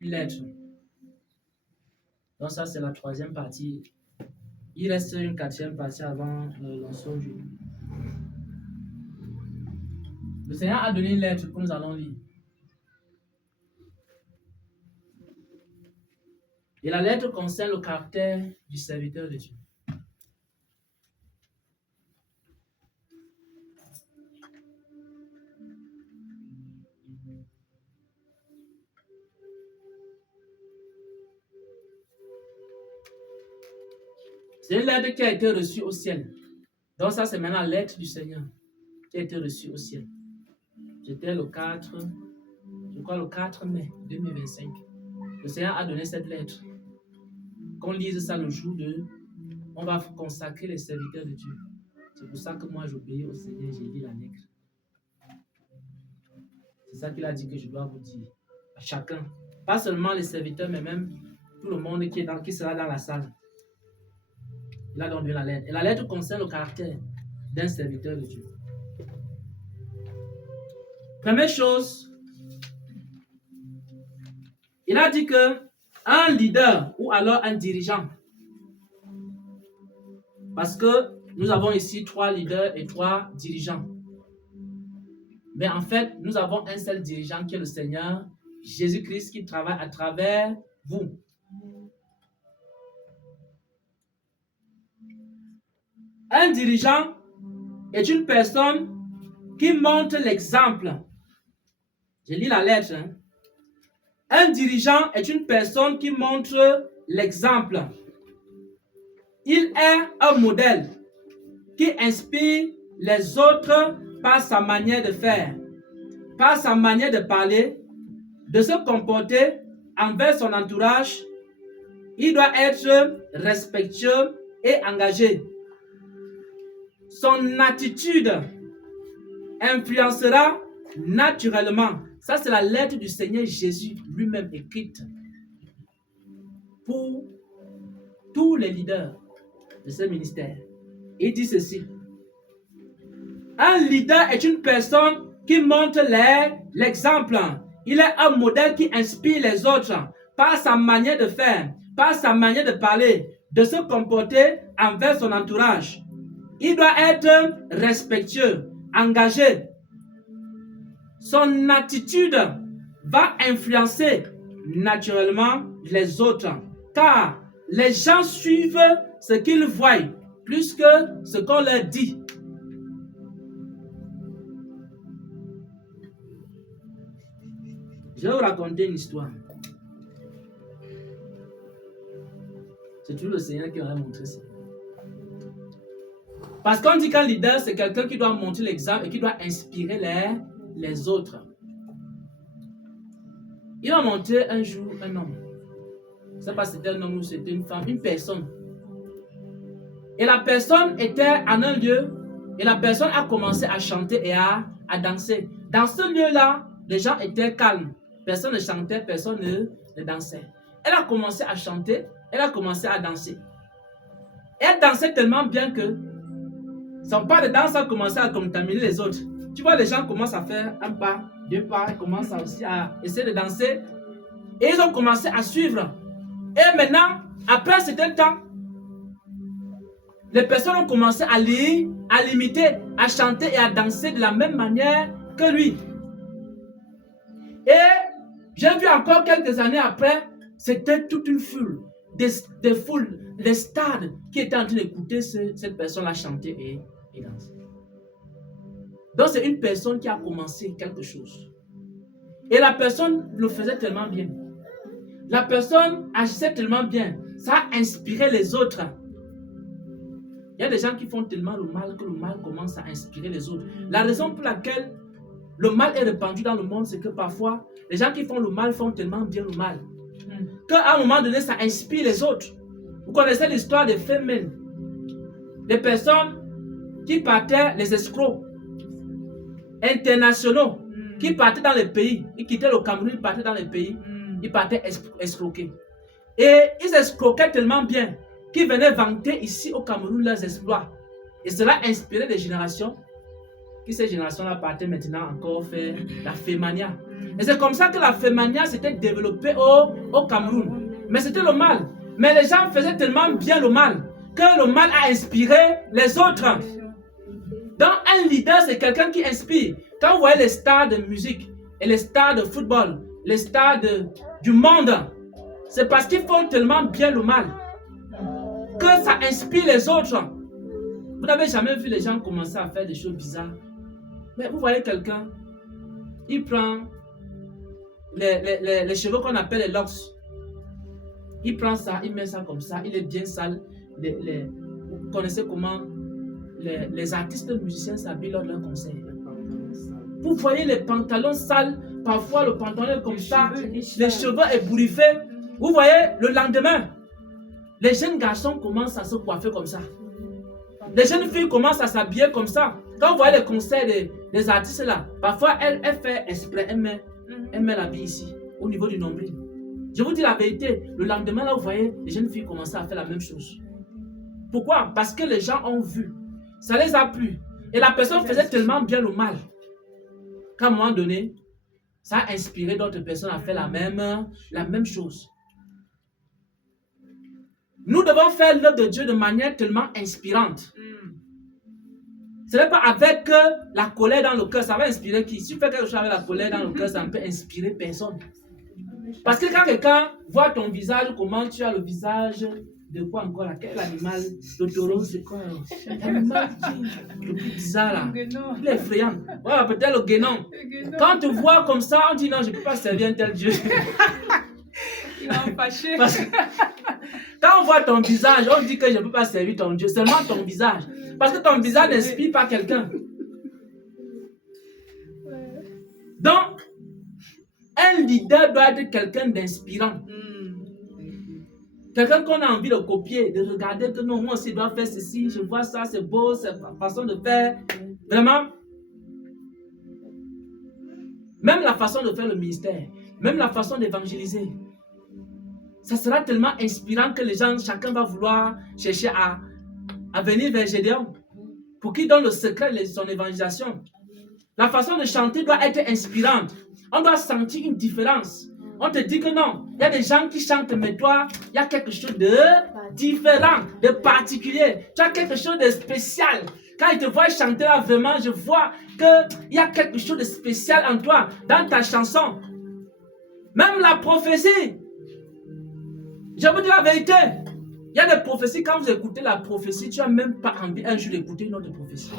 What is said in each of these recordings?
une lettre. Donc ça, c'est la troisième partie. Il reste une quatrième partie avant l'onction du. Le Seigneur a donné une lettre que nous allons lire. Et la lettre concerne le caractère du serviteur de Dieu. C'est une lettre qui a été reçue au ciel. Donc ça, c'est maintenant la lettre du Seigneur qui a été reçue au ciel. C'était le 4 mai 2025. Le Seigneur a donné cette lettre. Qu'on lise ça le jour de... On va consacrer les serviteurs de Dieu. C'est pour ça que moi, j'obéis au Seigneur, j'ai dit la lettre. C'est ça qu'il a dit que je dois vous dire. À chacun. Pas seulement les serviteurs, mais même tout le monde qui sera dans la salle. Il a donc donné la lettre. Et la lettre concerne le caractère d'un serviteur de Dieu. Première chose, il a dit que un leader ou alors un dirigeant, parce que nous avons ici 3 leaders et 3 dirigeants. Mais en fait, nous avons un seul dirigeant qui est le Seigneur Jésus-Christ qui travaille à travers vous. Un dirigeant est une personne qui montre l'exemple. Je lis la lettre. Un dirigeant est une personne qui montre l'exemple. Il est un modèle qui inspire les autres par sa manière de faire, par sa manière de parler, de se comporter envers son entourage. Il doit être respectueux et engagé. Son attitude influencera naturellement. Ça, c'est la lettre du Seigneur Jésus lui-même écrite pour tous les leaders de ce ministère. Il dit ceci. Un leader est une personne qui montre l'exemple. Il est un modèle qui inspire les autres par sa manière de faire, par sa manière de parler, de se comporter envers son entourage. Il doit être respectueux, engagé. Son attitude va influencer naturellement les autres, car les gens suivent ce qu'ils voient plus que ce qu'on leur dit. Je vais vous raconter une histoire. C'est toujours le Seigneur qui m'a montré ça. Parce qu'on dit qu'un leader, c'est quelqu'un qui doit montrer l'exemple et qui doit inspirer les autres. Il m'a montré un jour un homme. Je ne sais pas si c'était un homme ou c'était une femme, une personne. Et la personne était en un lieu et la personne a commencé à chanter et à danser. Dans ce lieu-là, les gens étaient calmes. Personne ne chantait, personne ne dansait. Elle a commencé à chanter, elle a commencé à danser. Elle dansait tellement bien que son pas de danse a commencé à contaminer les autres. Tu vois, les gens commencent à faire un pas, 2 pas, ils commencent aussi à essayer de danser. Et ils ont commencé à suivre. Et maintenant, après un certain temps, les personnes ont commencé à l'imiter, à chanter et à danser de la même manière que lui. Et j'ai vu encore quelques années après, c'était toute une foule, des foules, des stades qui étaient en train d'écouter cette personne-là chanter et danser. Donc c'est une personne qui a commencé quelque chose. Et la personne le faisait tellement bien. La personne agissait tellement bien. Ça a inspiré les autres. Il y a des gens qui font tellement le mal que le mal commence à inspirer les autres. La raison pour laquelle le mal est répandu dans le monde, c'est que parfois, les gens qui font le mal font tellement bien le mal. Qu'à un moment donné, ça inspire les autres. Vous connaissez l'histoire des femmes, des personnes qui partaient, les escrocs internationaux, qui partaient dans les pays, ils quittaient le Cameroun, ils partaient dans les pays, ils partaient escroquer. Et ils escroquaient tellement bien qu'ils venaient vanter ici au Cameroun leurs exploits. Et cela inspirait des générations, qui ces générations-là partaient maintenant encore faire la fémania. Et c'est comme ça que la fémania s'était développée au Cameroun. Mais c'était le mal. Mais les gens faisaient tellement bien le mal que le mal a inspiré les autres. Donc un leader, c'est quelqu'un qui inspire. Quand vous voyez les stars de musique et les stars de football, les stars du monde, c'est parce qu'ils font tellement bien le mal que ça inspire les autres. Vous n'avez jamais vu les gens commencer à faire des choses bizarres. Mais vous voyez quelqu'un, il prend les cheveux qu'on appelle les locks. Il prend ça, il met ça comme ça, il est bien sale. Vous connaissez comment les artistes musiciens s'habillent lors de leur concert. Vous voyez les pantalons sales, parfois le pantalon est comme ça, les cheveux ébouriffés. Vous voyez, le lendemain, les jeunes garçons commencent à se coiffer comme ça. Les jeunes filles commencent à s'habiller comme ça. Quand vous voyez les concerts des artistes là, parfois elle fait exprès, elle met la vie ici, au niveau du nombril. Je vous dis la vérité, le lendemain là, vous voyez, les jeunes filles commencent à faire la même chose. Pourquoi? Parce que les gens ont vu. Ça les a plu. Et la personne faisait tellement bien le mal qu'à un moment donné, ça a inspiré d'autres personnes à faire la même chose. Nous devons faire l'œuvre de Dieu de manière tellement inspirante. Ce n'est pas avec la colère dans le cœur, ça va inspirer qui? Si tu fais quelque chose avec la colère dans le cœur, ça ne peut inspirer personne. Parce que quand quelqu'un voit ton visage, comment tu as le visage de quoi encore là? Quel animal? Le taureau, c'est quoi? L'animal le plus bizarre là. Il est effrayant. Ouais, peut-être le guénon. Quand tu vois comme ça, on dit non, je ne peux pas servir un tel Dieu. Il va en fâcher. Quand on voit ton visage, on dit que je ne peux pas servir ton Dieu. Seulement ton visage. Parce que ton visage n'inspire pas quelqu'un. Donc, un leader doit être quelqu'un d'inspirant. Quelqu'un qu'on a envie de copier, de regarder que non, moi aussi je dois faire ceci, je vois ça, c'est beau, c'est la façon de faire. Vraiment. Même la façon de faire le ministère, même la façon d'évangéliser. Ça sera tellement inspirant que les gens, chacun va vouloir chercher à venir vers Gédéon pour qu'il donne le secret de son évangélisation. La façon de chanter doit être inspirante. On doit sentir une différence. On te dit que non, il y a des gens qui chantent, mais toi, il y a quelque chose de différent, de particulier. Tu as quelque chose de spécial. Quand ils te voient chanter là, vraiment, je vois qu'il y a quelque chose de spécial en toi, dans ta chanson. Même la prophétie. Je vous dis la vérité. Il y a des prophéties, quand vous écoutez la prophétie, tu n'as même pas envie un jour d'écouter une autre prophétie.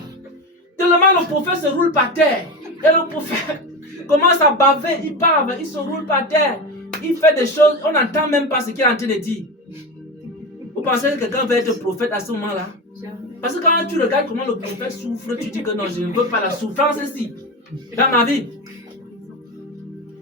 Tellement le prophète se roule par terre. Et le prophète commence à baver, il bave, il se roule par terre. Il fait des choses, on n'entend même pas ce qu'il est en train de dire. Vous pensez que quelqu'un va être prophète à ce moment-là? Parce que quand tu regardes comment le prophète souffre, tu dis que non, je ne veux pas la souffrance ici, dans ma vie.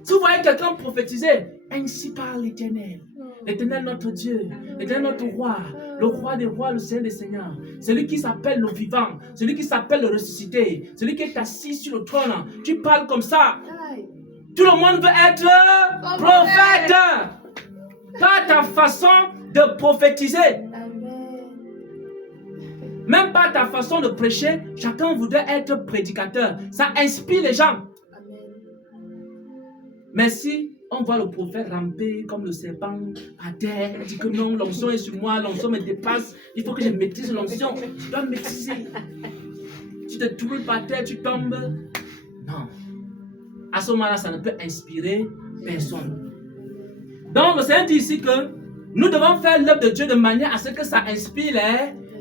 Si vous voyez quelqu'un prophétiser, ainsi parle l'Éternel. L'Éternel notre Dieu, l'Éternel notre roi, le roi des rois, le Seigneur des seigneurs, celui qui s'appelle le vivant, celui qui s'appelle le ressuscité, celui qui est assis sur le trône. Tu parles comme ça. Tout le monde veut être prophète. Pas ta façon de prophétiser. Même pas ta façon de prêcher, chacun voudrait être prédicateur. Ça inspire les gens. Mais si on voit le prophète ramper comme le serpent à terre, il dit que non, l'onction est sur moi, l'onction me dépasse, il faut que je maîtrise l'onction. Je dois maîtriser. Tu te trouves par terre, tu tombes. Non. À ce moment-là, ça ne peut inspirer personne. Donc, le Seigneur dit ici que nous devons faire l'œuvre de Dieu de manière à ce que ça inspire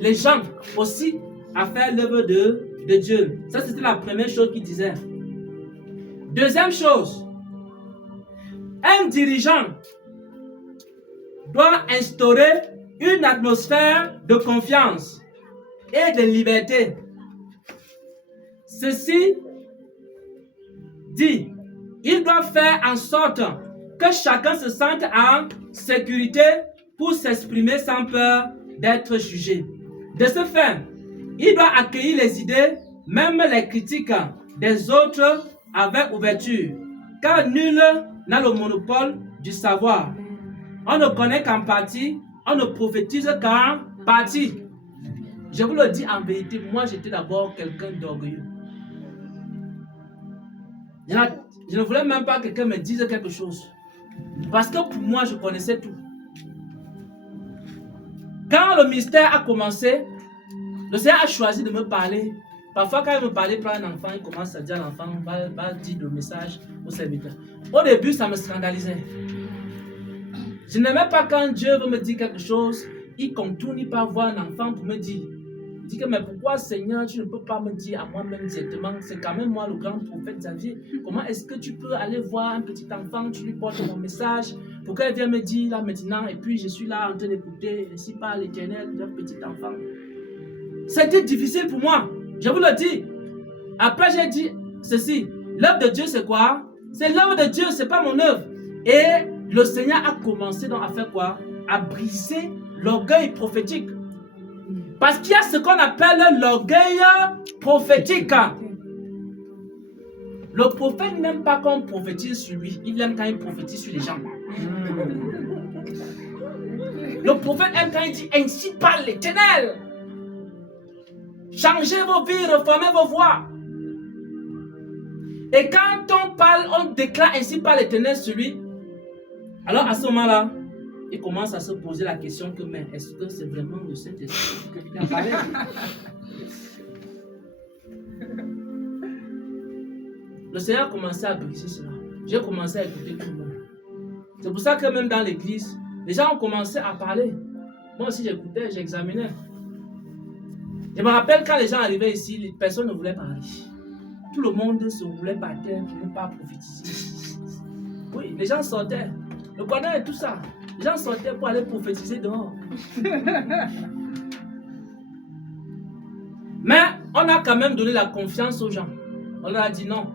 les gens aussi à faire l'œuvre de Dieu. Ça, c'était la première chose qu'il disait. Deuxième chose, un dirigeant doit instaurer une atmosphère de confiance et de liberté. Ceci dit, il doit faire en sorte que chacun se sente en sécurité pour s'exprimer sans peur d'être jugé. De ce fait, il doit accueillir les idées, même les critiques des autres avec ouverture, car nul n'a le monopole du savoir. On ne connaît qu'en partie, on ne prophétise qu'en partie. Je vous le dis en vérité, moi j'étais d'abord quelqu'un d'orgueilleux. Je ne voulais même pas que quelqu'un me dise quelque chose. Parce que pour moi, je connaissais tout. Quand le mystère a commencé, le Seigneur a choisi de me parler. Parfois, quand il me parlait pour un enfant, il commence à dire à l'enfant, va dire le message au serviteur. Au début, ça me scandalisait. Je n'aimais pas quand Dieu veut me dire quelque chose, il contourne par voir un enfant pour me dire. Il dit que, mais pourquoi, Seigneur, tu ne peux pas me dire à moi-même directement, c'est quand même moi le grand prophète Xavier. Comment est-ce que tu peux aller voir un petit enfant, tu lui portes mon message, pour qu'elle vienne me dire là maintenant, et puis je suis là en train d'écouter, ainsi par l'Éternel d'un petit enfant. C'était difficile pour moi, je vous le dis. Après, j'ai dit ceci, l'œuvre de Dieu, c'est quoi? C'est l'œuvre de Dieu, c'est pas mon œuvre. Et le Seigneur a commencé donc à faire quoi? À briser l'orgueil prophétique. Parce qu'il y a ce qu'on appelle l'orgueil prophétique. Le prophète n'aime pas qu'on prophétise sur lui, il aime quand il prophétise sur les gens. Le prophète aime quand il dit ainsi parle l'Éternel. Changez vos vies, reformez vos voies. Et quand on parle, on déclare ainsi par l'Éternel sur lui, alors à ce moment-là, il commence à se poser la question que, mais est-ce que c'est vraiment le Saint-Esprit qui a parlé? Le Seigneur a commencé à briser cela. J'ai commencé à écouter tout le monde. C'est pour ça que même dans l'église, les gens ont commencé à parler. Moi aussi j'écoutais, j'examinais. Je me rappelle quand les gens arrivaient ici, personne ne voulait parler. Tout le monde se voulait par terre pour ne pas prophétiser. Oui, les gens sortaient. Le Gouanan et tout ça. Les gens sortaient pour aller prophétiser dehors. Mais on a quand même donné la confiance aux gens. On leur a dit non.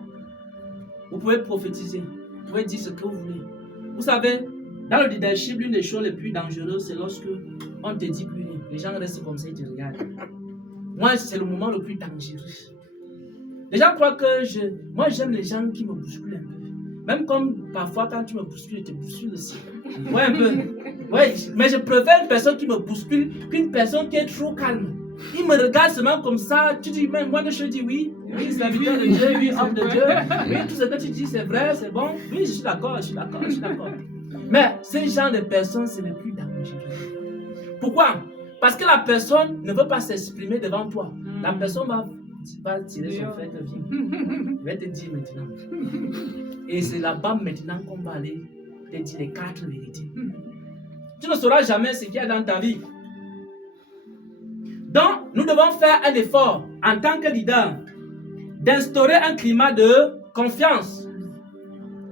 Vous pouvez prophétiser. Vous pouvez dire ce que vous voulez. Vous savez, dans le leadership, l'une des choses les plus dangereuses, c'est lorsque on ne te dit plus rien. Les gens restent comme ça et te regardent. Moi, c'est le moment le plus dangereux. Les gens croient que moi, j'aime les gens qui me bousculent un peu. Même comme parfois, quand tu me bouscules, je te bouscule aussi. Ouais, un peu. Ouais, mais je préfère une personne qui me bouscule qu'une personne qui est trop calme. Il me regarde seulement comme ça. Tu dis, même moi, je dis oui. Oui, serviteur de Dieu, oui, homme de Dieu. Oui, tout ce que tu dis, c'est vrai, c'est bon. Oui, je suis d'accord, je suis d'accord, je suis d'accord. Mais ces genre de personnes, c'est le plus dangereux. Pourquoi? Parce que la personne ne veut pas s'exprimer devant toi. La personne va tirer son frère de vie. Je vais te dire maintenant. Et c'est là-bas maintenant qu'on va aller te dire les 4 vérités. Tu ne sauras jamais ce qu'il y a dans ta vie. Donc, nous devons faire un effort en tant que leader d'instaurer un climat de confiance.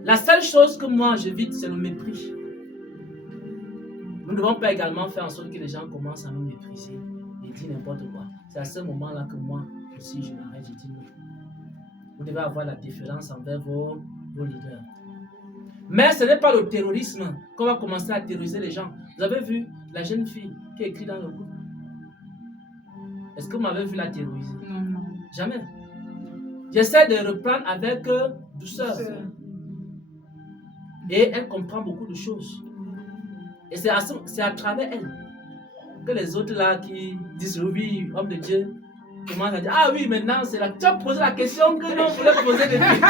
La seule chose que moi j'évite, c'est le mépris. Nous ne devons pas également faire en sorte que les gens commencent à nous mépriser et dire n'importe quoi. C'est à ce moment-là que moi aussi je m'arrête, je dis non. Vous devez avoir la différence envers vos leaders. Mais ce n'est pas le terrorisme qu'on va commencer à terroriser les gens. Vous avez vu la jeune fille qui a écrit dans le groupe? Est-ce que vous m'avez vu la terroriser? Non. Jamais. J'essaie de reprendre avec douceur. Et elle comprend beaucoup de choses. Et c'est à travers elle que les autres là qui disent oui, homme de Dieu, commencent à dire ah oui, maintenant c'est là. Tu as posé la question que l'on voulait poser depuis.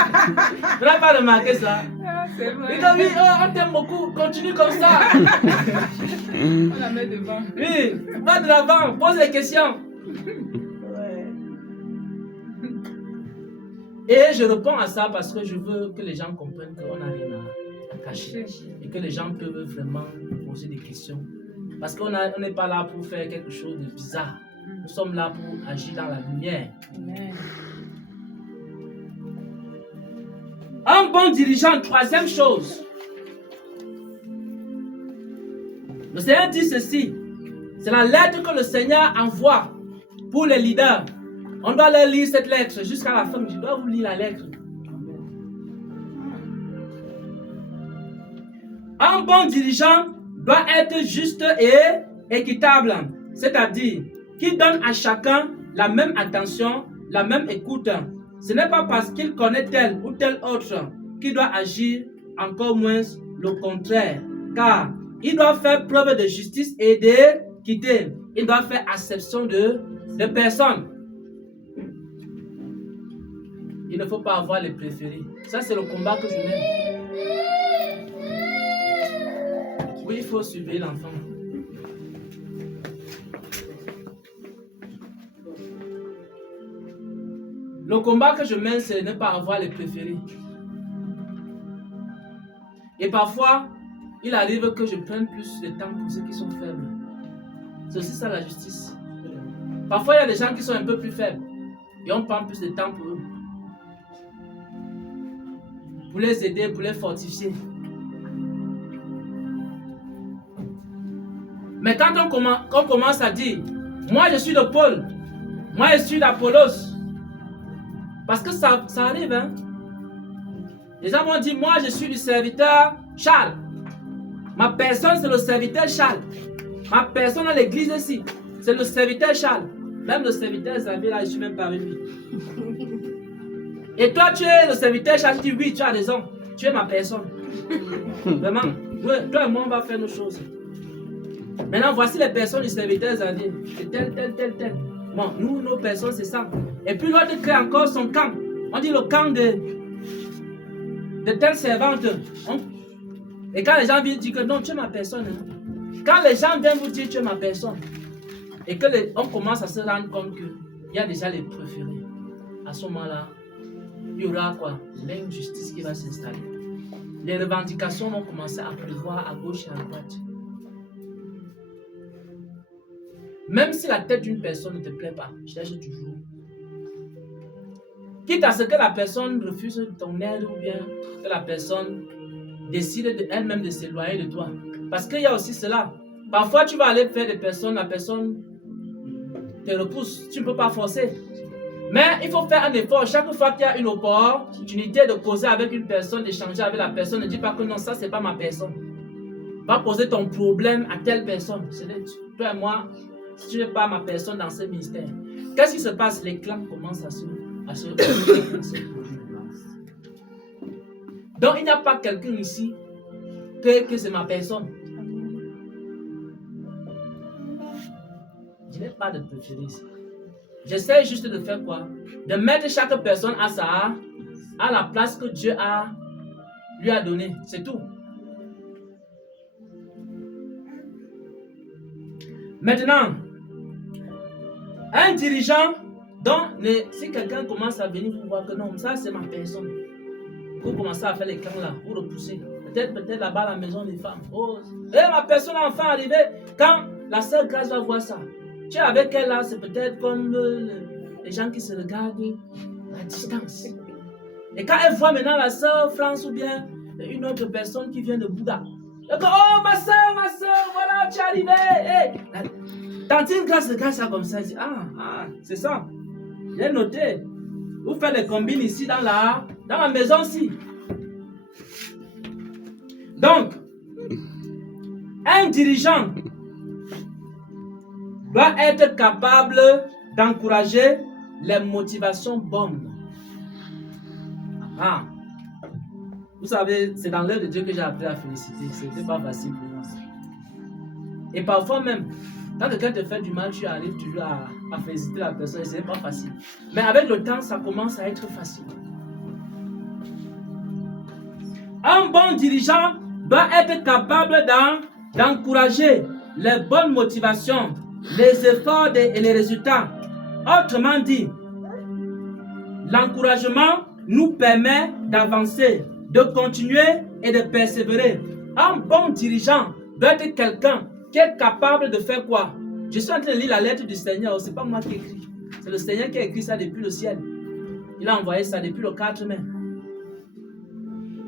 Vous n'avez pas remarqué ça? Ah, c'est vrai. Il dit oui, oh, on t'aime beaucoup, continue comme ça. On la met devant. Oui, va de l'avant, pose les questions. Et je réponds à ça parce que je veux que les gens comprennent qu'on n'a rien à cacher. Et que les gens peuvent vraiment poser des questions. Parce qu'on n'est pas là pour faire quelque chose de bizarre. Nous sommes là pour agir dans la lumière. Amen. Un bon dirigeant, troisième chose. Le Seigneur dit ceci. C'est la lettre que le Seigneur envoie pour les leaders. On doit leur lire cette lettre jusqu'à la fin. Je dois vous lire la lettre. Un bon dirigeant doit être juste et équitable. C'est-à-dire qu'il donne à chacun la même attention, la même écoute. Ce n'est pas parce qu'il connaît tel ou tel autre qu'il doit agir, encore moins le contraire. Car il doit faire preuve de justice et d'équité. Il doit faire acception de personnes. il ne faut pas avoir les préférés. Ça, c'est le combat que je mène. Oui, il faut surveiller l'enfant. Le combat que je mène, c'est ne pas avoir les préférés. Et parfois, il arrive que je prenne plus de temps pour ceux qui sont faibles. C'est aussi ça la justice. Parfois, il y a des gens qui sont un peu plus faibles. Et on prend plus de temps pour eux. Pour les aider, pour les fortifier. Mais quand on commence à dire, moi je suis de Paul, moi je suis d'Apollos, parce que ça arrive, hein. Les gens vont dire, moi je suis du serviteur Charles. Ma personne c'est le serviteur Charles. Ma personne à l'église ici, c'est le serviteur Charles. Même le serviteur Xavier là, je ne suis même pas avec lui. Et toi tu es le serviteur Charles, tu dis oui, tu as raison, tu es ma personne. Vraiment, toi et moi on va faire nos choses. Maintenant voici les personnes du serviteur Xavier. C'est tel. Bon, nous, nos personnes, c'est ça. Et puis l'autre crée encore son camp. On dit le camp de telle servante. Et quand les gens viennent dire que non, tu es ma personne. Quand les gens viennent vous dire tu es ma personne, et que on commence à se rendre compte qu'il y a déjà les préférés, à ce moment-là, il y aura quoi? L'injustice qui va s'installer. Les revendications vont commencer à pleuvoir à gauche et à droite. Même si la tête d'une personne ne te plaît pas, cherche toujours. Quitte à ce que la personne refuse ton aide ou bien que la personne décide elle-même de s'éloigner de toi. Parce qu'il y a aussi cela. Parfois, tu vas aller faire des personnes, la personne te repousse. Tu ne peux pas forcer. Mais il faut faire un effort. Chaque fois qu'il y a une opportunité de causer avec une personne, d'échanger avec la personne, ne dis pas que non, ça, c'est pas ma personne. Va poser ton problème à telle personne. Toi et moi, si tu n'es pas ma personne dans ce ministère, qu'est-ce qui se passe? Les clans commencent à se Donc, il n'y a pas quelqu'un ici que c'est ma personne. Je n'ai pas de préféré ici. J'essaie juste de faire quoi? De mettre chaque personne à la place que Dieu lui a donnée. C'est tout. Maintenant, un dirigeant, si quelqu'un commence à venir vous voir que non, ça c'est ma personne, vous commencez à faire les clans là, vous repoussez. Peut-être là-bas à la maison des femmes. Oh, ma personne est enfin arrivée. Quand la sœur Grâce va voir ça, tu es avec elle là, c'est peut-être comme les gens qui se regardent à distance. Et quand elle voit maintenant la sœur France ou bien une autre personne qui vient de Bouddha, elle dit, oh ma sœur, voilà, tu es arrivée. Hey. Tantine Grâce regarde ça comme ça, elle dit, c'est ça. J'ai noté. Vous faites les combines ici dans la maison-ci. Donc, un dirigeant doit être capable d'encourager les motivations bonnes. Vous savez, c'est dans l'œuvre de Dieu que j'ai appris à féliciter. Ce n'était pas facile pour moi. Et parfois même, quand quelqu'un te fait du mal, tu arrives toujours à féliciter la personne. Ce n'est pas facile. Mais avec le temps, ça commence à être facile. Un bon dirigeant doit être capable d'encourager les bonnes motivations, les efforts et les résultats. Autrement dit, l'encouragement nous permet d'avancer, de continuer et de persévérer. Un bon dirigeant doit être quelqu'un qui est capable de faire quoi? Je suis en train de lire la lettre du Seigneur, ce n'est pas moi qui écris. C'est le Seigneur qui a écrit ça depuis le ciel. Il a envoyé ça depuis le 4 mai.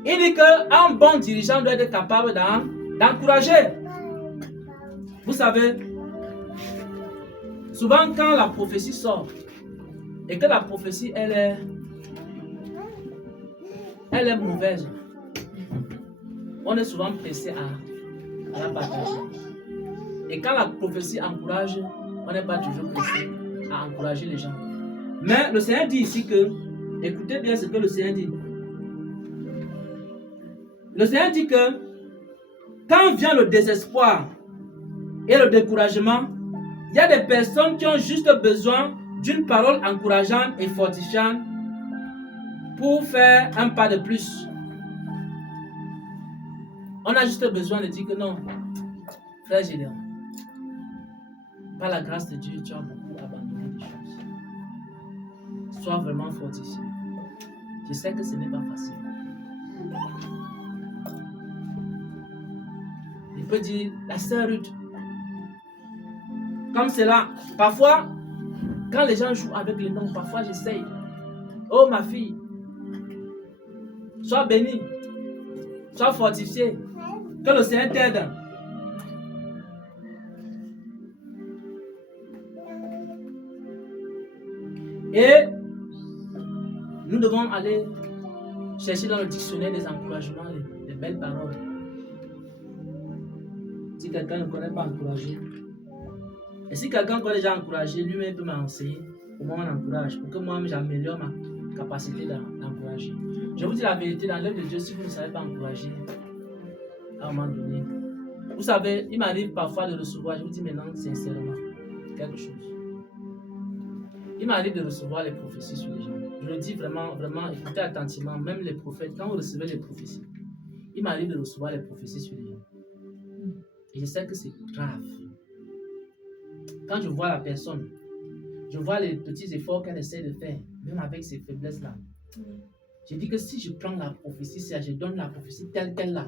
Il dit qu'un bon dirigeant doit être capable d'encourager. Vous savez, souvent quand la prophétie sort, et que la prophétie, elle est mauvaise, on est souvent pressé à la partager. Et quand la prophétie encourage, on n'est pas toujours pressé à encourager les gens. Mais le Seigneur dit ici que, écoutez bien ce que le Seigneur dit. Le Seigneur dit que quand vient le désespoir et le découragement, il y a des personnes qui ont juste besoin d'une parole encourageante et fortifiante pour faire un pas de plus. On a juste besoin de dire que non, frère Gédéon, par la grâce de Dieu, tu as beaucoup abandonné des choses. Sois vraiment fortifié. Je sais que ce n'est pas facile. Il peut dire, la sœur Ruth, comme cela, parfois, quand les gens jouent avec les noms, parfois j'essaye. Oh ma fille, sois bénie, sois fortifiée, que le Seigneur t'aide. Et nous devons aller chercher dans le dictionnaire des encouragements, les belles paroles. Si quelqu'un ne connaît pas encourager, et si quelqu'un connaît déjà encouragé, lui-même peut m'enseigner comment on encourage, pour que moi-même j'améliore ma capacité d'encourager. Je vous dis la vérité, dans l'œuvre de Dieu, si vous ne savez pas encourager, à un moment donné, vous savez, il m'arrive parfois de recevoir, je vous dis maintenant sincèrement, quelque chose. Il m'arrive de recevoir les prophéties sur les gens. Je le dis vraiment, vraiment, écoutez attentivement, même les prophètes, quand vous recevez les prophéties, il m'arrive de recevoir les prophéties sur les gens. Et je sais que c'est grave. Quand je vois la personne, je vois les petits efforts qu'elle essaie de faire, même avec ces faiblesses-là. Je dis que si je prends la prophétie, si je donne la prophétie telle qu'elle l'a,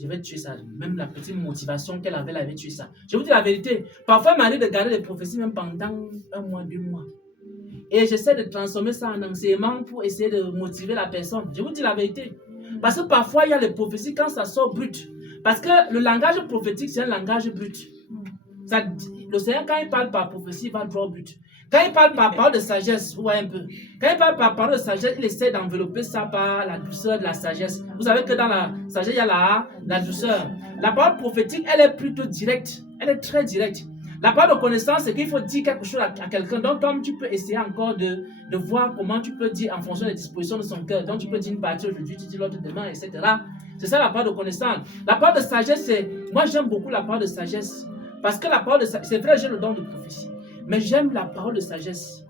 je vais tuer ça. Même la petite motivation qu'elle avait, elle avait tué ça. Je vous dis la vérité. Parfois, il m'arrive de garder les prophéties même pendant 1 mois, 2 mois. Et j'essaie de transformer ça en enseignement pour essayer de motiver la personne. Je vous dis la vérité. Parce que parfois, il y a les prophéties quand ça sort brut. Parce que le langage prophétique, c'est un langage brut. Ça, le Seigneur, quand il parle par prophétie, il va droit au but. Quand il parle par parole de sagesse, vous voyez un peu. Quand il parle par parole de sagesse, il essaie d'envelopper ça par la douceur de la sagesse. Vous savez que dans la sagesse, il y a la douceur. La parole prophétique, elle est plutôt directe. Elle est très directe. La parole de connaissance, c'est qu'il faut dire quelque chose à quelqu'un. Donc, comme tu peux essayer encore de voir comment tu peux dire en fonction des dispositions de son cœur. Donc, tu peux dire une partie aujourd'hui, tu dis l'autre demain, etc. C'est ça la parole de connaissance. La parole de sagesse, c'est... Moi, j'aime beaucoup la parole de sagesse. Parce que la parole de sagesse... C'est vrai, j'ai le don de prophétie. Mais j'aime la parole de sagesse.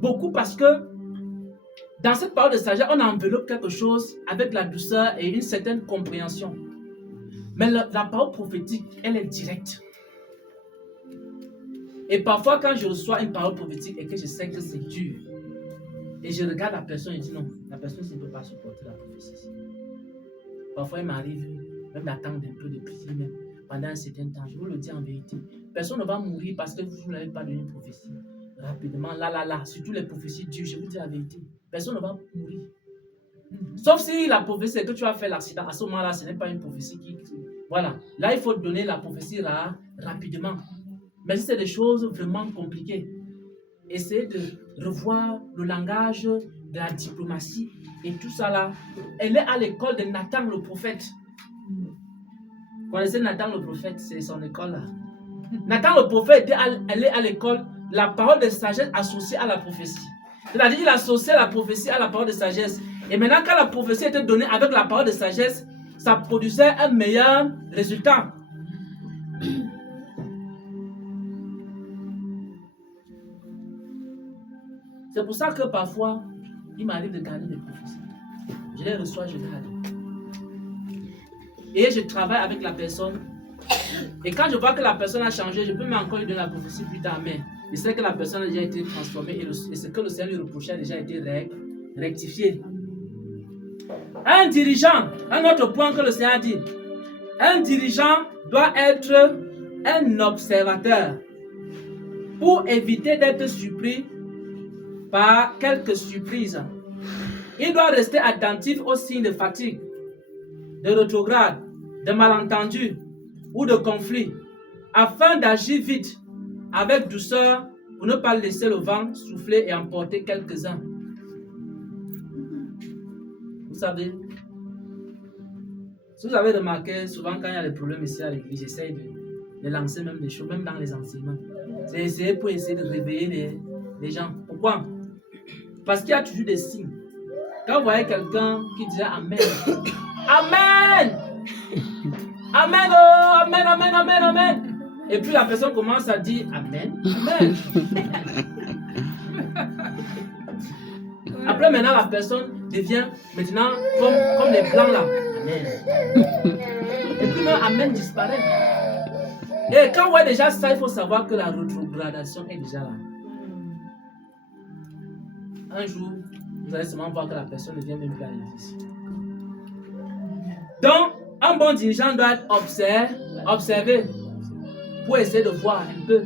Beaucoup parce que dans cette parole de sagesse, on enveloppe quelque chose avec la douceur et une certaine compréhension. Mais la parole prophétique, elle est directe. Et parfois, quand je reçois une parole prophétique et que je sais que c'est dur, et je regarde la personne et je dis non, la personne ne peut pas supporter la prophétie. Parfois, il m'arrive même d'attendre un peu de prier même pendant un certain temps. Je vous le dis en vérité. Personne ne va mourir parce que vous n'avez pas donné une prophétie. Rapidement, là, surtout les prophéties dures, je vous dis la vérité. Personne ne va mourir. Sauf si la prophétie, c'est que tu as fait l'accident. À ce moment-là, ce n'est pas une prophétie qui... Voilà. Là, il faut donner la prophétie rapidement. Mais si c'est des choses vraiment compliquées, essayez de revoir le langage de la diplomatie et tout ça là. Elle est à l'école de Nathan le prophète. Vous connaissez Nathan le prophète, c'est son école là. Nathan le prophète, elle est à l'école, la parole de sagesse associée à la prophétie. C'est-à-dire qu'il associait la prophétie à la parole de sagesse. Et maintenant, quand la prophétie était donnée avec la parole de sagesse, ça produisait un meilleur résultat. C'est pour ça que parfois, il m'arrive de garder des prophéties. Je les reçois, je garde. Et je travaille avec la personne. Et quand je vois que la personne a changé, je peux même encore lui donner la prophétie plus tard. Mais je sais que la personne a déjà été transformée et ce que le Seigneur lui reprochait a déjà été rectifié. Un dirigeant, un autre point que le Seigneur a dit, un dirigeant doit être un observateur pour éviter d'être surpris par quelques surprises. Il doit rester attentif aux signes de fatigue, de rétrograde, de malentendu ou de conflit, afin d'agir vite, avec douceur, pour ne pas laisser le vent souffler et emporter quelques-uns. Vous savez, si vous avez remarqué, souvent quand il y a des problèmes ici à l'église, j'essaie de lancer même des choses, même dans les enseignements. C'est essayer pour essayer de réveiller les gens. Pourquoi? Parce qu'il y a toujours des signes. Quand vous voyez quelqu'un qui dit Amen, Amen, Amen, oh, Amen, Amen, Amen, Amen. Et puis la personne commence à dire Amen, Amen. Après, maintenant, la personne devient maintenant comme les blancs là. Amen. Et puis, même Amen disparaît. Et quand on voit déjà ça, il faut savoir que la rétrogradation est déjà là. Un jour, vous allez seulement voir que la personne ne vient même plus à l'église. Donc, un bon dirigeant doit être observé pour essayer de voir un peu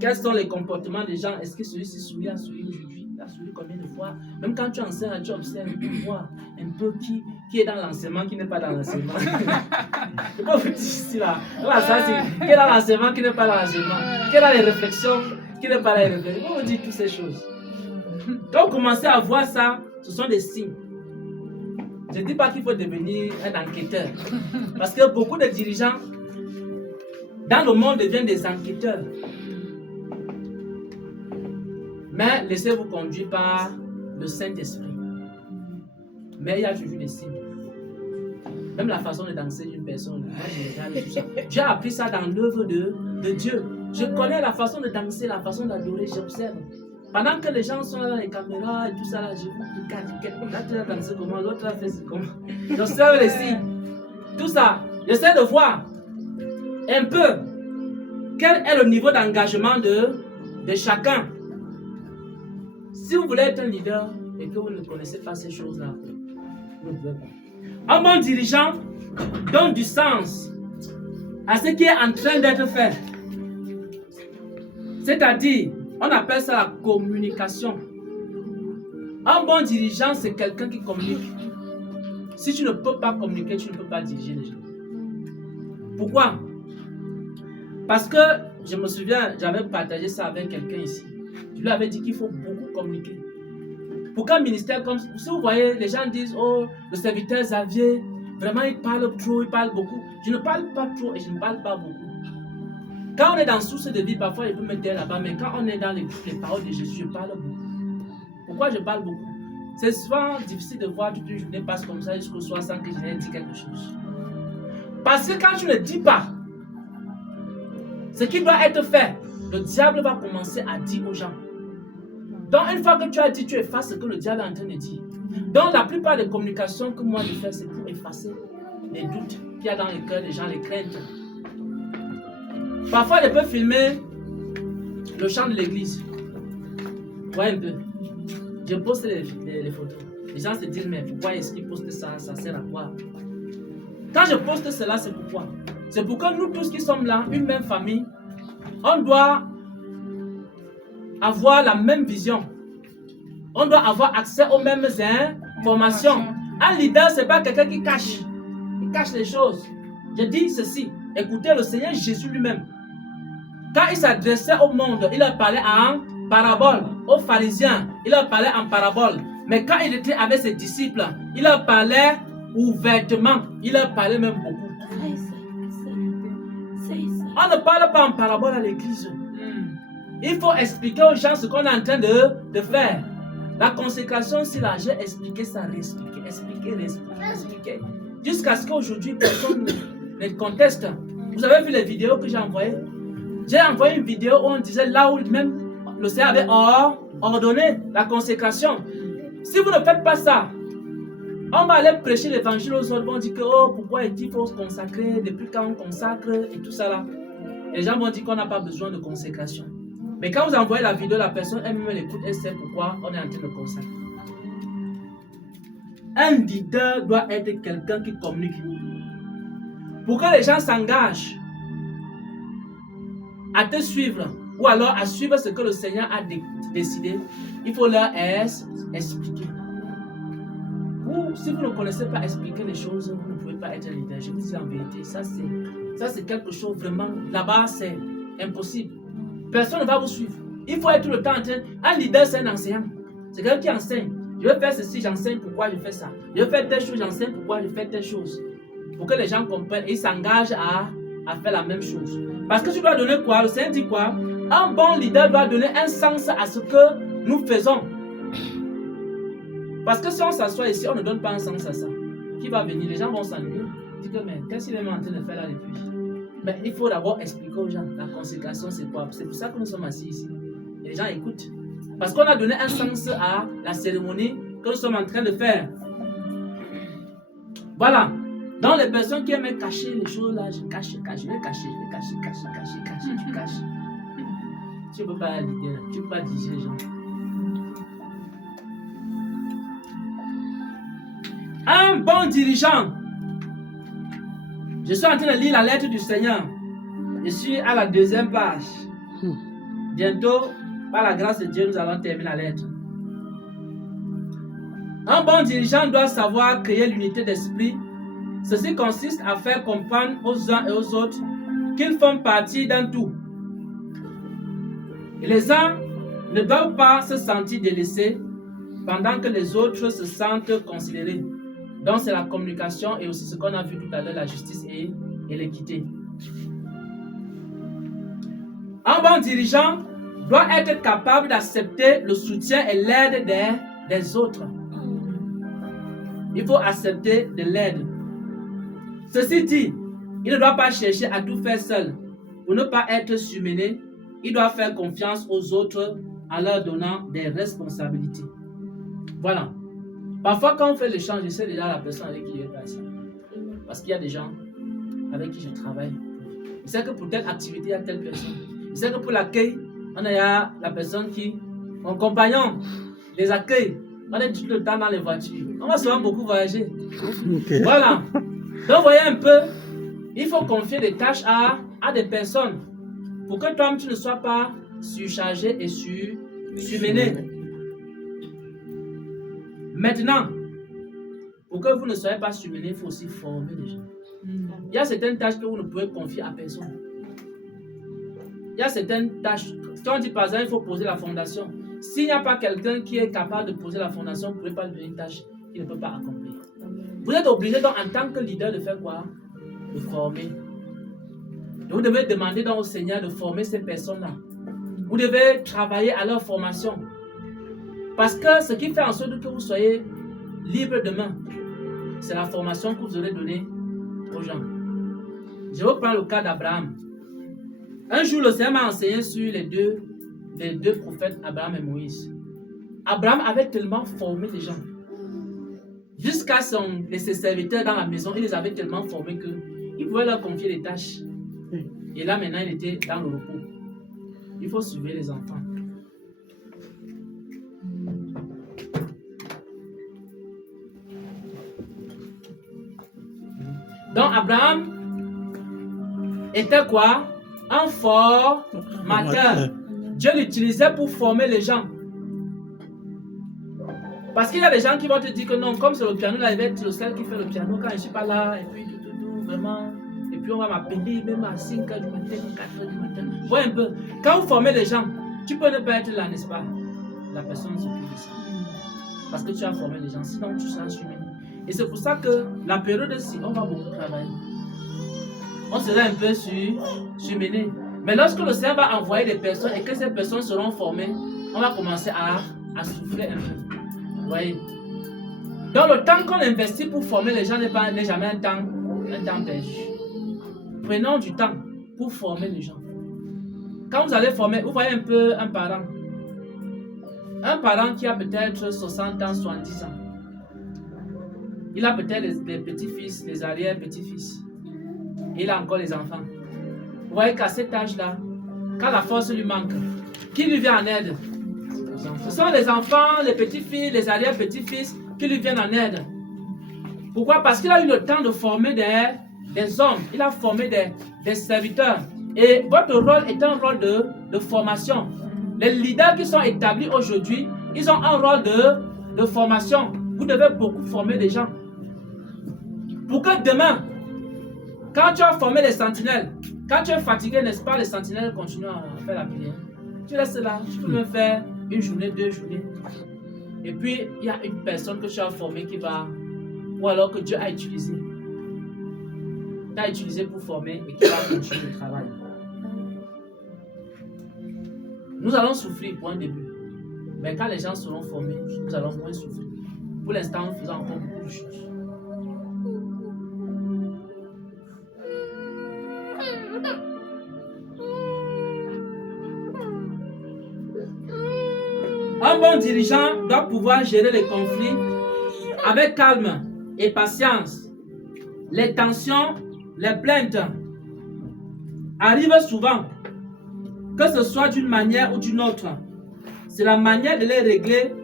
quels sont les comportements des gens. Est-ce que celui-ci sourit a souri aujourd'hui? Il a souri combien de fois? Même quand tu enseignes, tu observes pour voir un peu qui est dans l'enseignement, qui n'est pas dans l'enseignement. Je peux vous dire ici là. Là, ça, c'est qui est dans l'enseignement, qui n'est pas dans l'enseignement. Qui est dans les réflexions, qui n'est pas dans les réflexions. Je peux vous dire toutes ces choses. Quand vous commencez à voir ça, ce sont des signes. Je ne dis pas qu'il faut devenir un enquêteur. Parce que beaucoup de dirigeants dans le monde deviennent des enquêteurs. Mais laissez-vous conduire par le Saint-Esprit. Mais il y a toujours des signes. Même la façon de danser d'une personne. Moi, je regarde tout ça. J'ai appris ça dans l'œuvre de Dieu. Je connais la façon de danser, la façon d'adorer, j'observe. Pendant que les gens sont là dans les caméras et tout ça, là, je vous regarde. Là, tu as dansé comment, l'autre a fait comment. J'observe les signes. Tout ça. J'essaie de voir un peu quel est le niveau d'engagement de chacun. Si vous voulez être un leader et que vous ne connaissez pas ces choses-là, vous ne pouvez pas. Un bon dirigeant donne du sens à ce qui est en train d'être fait. C'est-à-dire, on appelle ça la communication. Un bon dirigeant, c'est quelqu'un qui communique. Si tu ne peux pas communiquer, tu ne peux pas diriger les gens. Pourquoi? Parce que, je me souviens, j'avais partagé ça avec quelqu'un ici. Je lui avais dit qu'il faut beaucoup communiquer. Pour qu'un ministère comme... Si vous voyez, les gens disent, oh, le serviteur Xavier, vraiment il parle trop, il parle beaucoup. Je ne parle pas trop et je ne parle pas beaucoup. Quand on est dans source de vie, parfois il peut me dire là-bas, mais quand on est dans les paroles de Jésus, je parle beaucoup. Pourquoi je parle beaucoup? C'est souvent difficile de voir toute une journée passe comme ça jusqu'au soir sans que je n'ai dit quelque chose. Parce que quand tu ne dis pas ce qui doit être fait, le diable va commencer à dire aux gens. Donc une fois que tu as dit, tu effaces ce que le diable est en train de dire. Donc la plupart des communications que moi je fais, c'est pour effacer les doutes qu'il y a dans les cœurs des gens, les craintes. Parfois, je peux filmer le chant de l'église. Ouais, un peu. Je poste les photos. Les gens se disent, mais pourquoi est-ce qu'ils postent ça? Ça sert à quoi? Quand je poste cela, c'est pourquoi? C'est pour que nous tous qui sommes là, une même famille, on doit avoir la même vision. On doit avoir accès aux mêmes informations. Un leader, ce n'est pas quelqu'un qui cache. Il cache les choses. Je dis ceci. Écoutez le Seigneur Jésus lui-même. Quand il s'adressait au monde, il leur parlait en parabole. Aux pharisiens, il leur parlait en parabole. Mais quand il était avec ses disciples, il leur parlait ouvertement. Il leur parlait même beaucoup. On ne parle pas en parabole à l'église. Il faut expliquer aux gens ce qu'on est en train de faire. La consécration, si là, j'ai expliqué ça, expliquer. Jusqu'à ce qu'aujourd'hui, personne ne conteste. Vous avez vu les vidéos que j'ai envoyées? J'ai envoyé une vidéo où on disait là où même le Seigneur avait ordonné la consécration. Si vous ne faites pas ça, on va aller prêcher l'évangile aux autres. On dit que pourquoi il faut se consacrer, depuis quand on consacre et tout ça là. Et les gens vont dire qu'on n'a pas besoin de consécration. Mais quand vous envoyez la vidéo, la personne elle-même écoute, elle sait pourquoi on est en train de consacrer. Un leader doit être quelqu'un qui communique. Pour que les gens s'engagent à te suivre ou alors à suivre ce que le Seigneur a décidé, il faut leur expliquer. Ou si vous ne connaissez pas expliquer les choses, vous ne pouvez pas être un leader. Je vous dis en vérité, ça c'est quelque chose vraiment, là-bas c'est impossible. Personne ne va vous suivre. Il faut être tout le temps en train. Un leader, c'est un enseignant. C'est quelqu'un qui enseigne. Je vais faire ceci, j'enseigne pourquoi je fais ça. Je vais faire telle chose, j'enseigne pourquoi je fais telle chose. Pour que les gens comprennent et ils s'engagent à faire la même chose. Parce que tu dois donner quoi? Le Seigneur dit quoi? Un bon leader doit donner un sens à ce que nous faisons. Parce que si on s'assoit ici, on ne donne pas un sens à ça. Qui va venir? Les gens vont s'ennuyer. Dis que, mais qu'est-ce qu'il est en train de faire là depuis? Mais il faut d'abord expliquer aux gens la consécration, c'est quoi? C'est pour ça que nous sommes assis ici. Et les gens écoutent. Parce qu'on a donné un sens à la cérémonie que nous sommes en train de faire. Voilà. Donc les personnes qui aiment cacher les choses là, je vais cacher, tu caches. Tu ne peux pas l'idée, tu ne peux pas diriger les gens. Un bon dirigeant. Je suis en train de lire la lettre du Seigneur. Je suis à la 2e page. Bientôt, par la grâce de Dieu, nous allons terminer la lettre. Un bon dirigeant doit savoir créer l'unité d'esprit. Ceci consiste à faire comprendre aux uns et aux autres qu'ils font partie d'un tout. Et les uns ne doivent pas se sentir délaissés pendant que les autres se sentent considérés. Donc c'est la communication et aussi ce qu'on a vu tout à l'heure, la justice et l'équité. Un bon dirigeant doit être capable d'accepter le soutien et l'aide des autres. Il faut accepter de l'aide. Ceci dit, il ne doit pas chercher à tout faire seul. Pour ne pas être surmené, il doit faire confiance aux autres en leur donnant des responsabilités. Voilà. Parfois, quand on fait l'échange, je sais déjà la personne avec qui je vais passer. Parce qu'il y a des gens avec qui je travaille. Je sais que pour telle activité, il y a telle personne. Je sais que pour l'accueil, on a la personne qui, mon compagnon, les accueille. On est tout le temps dans les voitures. On va souvent beaucoup voyager. Okay. Voilà. Donc, voyez un peu, il faut confier des tâches à des personnes pour que toi-même, tu ne sois pas surchargé et surmené. Maintenant, pour que vous ne soyez pas surmené, il faut aussi former les gens. Il y a certaines tâches que vous ne pouvez confier à personne. Il y a certaines tâches, quand on dit par exemple, il faut poser la fondation. S'il n'y a pas quelqu'un qui est capable de poser la fondation, vous ne pouvez pas lui donner une tâche qu'il ne peut pas accomplir. Vous êtes obligé donc en tant que leader de faire quoi? De former. Vous devez demander donc au Seigneur de former ces personnes-là. Vous devez travailler à leur formation. Parce que ce qui fait en sorte que vous soyez libre demain, c'est la formation que vous aurez donnée aux gens. Je vais prendre le cas d'Abraham. Un jour, le Seigneur m'a enseigné sur les deux prophètes, Abraham et Moïse. Abraham avait tellement formé les gens. Jusqu'à ses serviteurs dans la maison, il les avait tellement formés qu'il pouvait leur confier des tâches. Et là, maintenant, il était dans le repos. Il faut suivre les enfants. Donc, Abraham était quoi? Un formateur. Dieu l'utilisait pour former les gens. Parce qu'il y a des gens qui vont te dire que non, comme c'est le piano, là, il va être le seul qui fait le piano quand je ne suis pas là, et puis vraiment, et puis on va m'appeler même à 5h du matin, 4h du matin. Voyez un peu, quand vous formez les gens, tu peux ne pas être là, n'est-ce pas? La personne s'occupe de ça. Parce que tu as formé les gens, sinon tu seras surmené. Et c'est pour ça que la période-ci, on va beaucoup travailler. On sera un peu surmené. Mais lorsque le Seigneur va envoyer des personnes et que ces personnes seront formées, on va commencer à souffler un peu. Vous voyez? Donc le temps qu'on investit pour former les gens n'est jamais un temps perdu. Prenons du temps pour former les gens. Quand vous allez former, vous voyez un peu un parent. Un parent qui a peut-être 60 ans, 70 ans. Il a peut-être les petits-fils, les arrière-petits-fils. Il a encore les enfants. Vous voyez qu'à cet âge-là, quand la force lui manque, qui lui vient en aide? Ce sont les enfants, les petits-fils, les arrière-petits-fils qui lui viennent en aide. Pourquoi? Parce qu'il a eu le temps de former des hommes. Il a formé des serviteurs. Et votre rôle est un rôle de formation. Les leaders qui sont établis aujourd'hui, ils ont un rôle de formation. Vous devez beaucoup former des gens. Pour que demain, quand tu as formé les sentinelles, quand tu es fatigué, n'est-ce pas, les sentinelles continuent à faire la prière. Tu restes là, tu peux même faire une journée, 2 journées. Et puis, il y a une personne que tu as formée qui va, ou alors que Dieu a utilisé. Tu as utilisé pour former et qui va continuer le travail. Nous allons souffrir pour un début. Mais quand les gens seront formés, nous allons moins souffrir. Pour l'instant, nous faisons encore beaucoup de choses. Un bon dirigeant doit pouvoir gérer les conflits avec calme et patience. Les tensions, les plaintes arrivent souvent, que ce soit d'une manière ou d'une autre. C'est la manière de les régler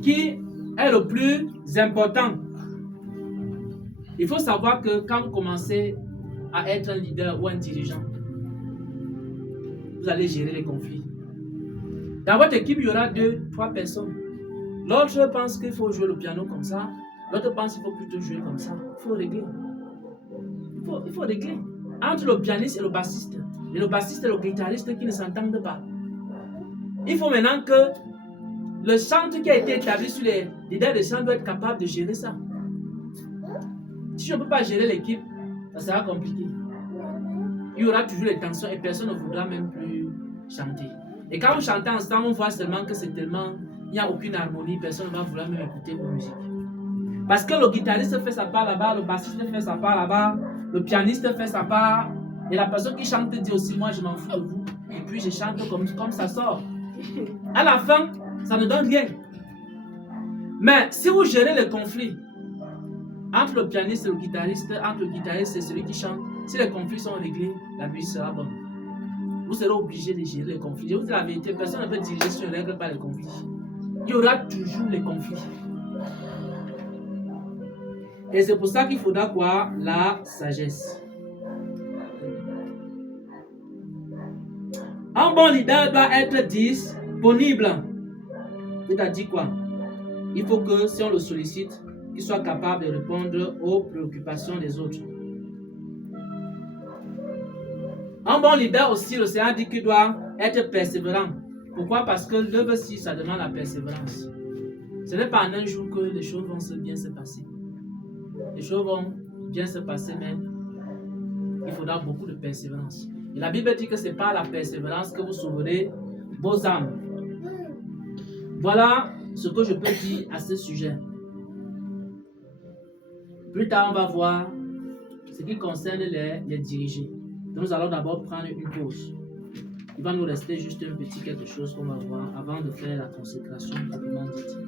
qui est le plus important. Il faut savoir que quand vous commencez à être un leader ou un dirigeant, vous allez gérer les conflits. Dans votre équipe, il y aura 2-3 personnes. L'autre pense qu'il faut jouer le piano comme ça. L'autre pense qu'il faut plutôt jouer comme ça. Il faut régler. Il faut régler. Entre le pianiste et le bassiste. Et le bassiste et le guitariste qui ne s'entendent pas. Il faut maintenant que le chantre qui a été établi sur les leaders de chant doit être capable de gérer ça. Si je ne peux pas gérer l'équipe, ça sera compliqué. Il y aura toujours les tensions et personne ne voudra même plus chanter. Et quand vous chantez ensemble, on voit seulement que c'est tellement... Il n'y a aucune harmonie, personne ne va vouloir même écouter vos musiques. Parce que le guitariste fait sa part là-bas, le bassiste fait sa part là-bas, le pianiste fait sa part, et la personne qui chante dit aussi, moi je m'en fous de vous, et puis je chante comme ça sort. À la fin, ça ne donne rien. Mais si vous gérez les conflits entre le pianiste et le guitariste, entre le guitariste et celui qui chante, si les conflits sont réglés, la musique sera bonne. Vous serez obligé de gérer les conflits. Je vous dis la vérité, personne ne peut diriger si on ne règle pas les conflits. Il y aura toujours les conflits. Et c'est pour ça qu'il faudra quoi? La sagesse. Un bon leader doit être disponible. C'est-à-dire quoi? Il faut que si on le sollicite, qu'il soit capable de répondre aux préoccupations des autres. Un bon leader aussi, le Seigneur dit qu'il doit être persévérant. Pourquoi? Parce que l'œuvre ci, ça demande la persévérance. Ce n'est pas en un jour que les choses vont bien se passer. Les choses vont bien se passer, mais il faudra beaucoup de persévérance. Et la Bible dit que ce n'est pas la persévérance que vous sauverez vos âmes. Voilà ce que je peux dire à ce sujet. Plus tard, on va voir ce qui concerne les dirigés. Donc, nous allons d'abord prendre une pause. Il va nous rester juste un petit quelque chose qu'on va voir avant de faire la consécration proprement dite.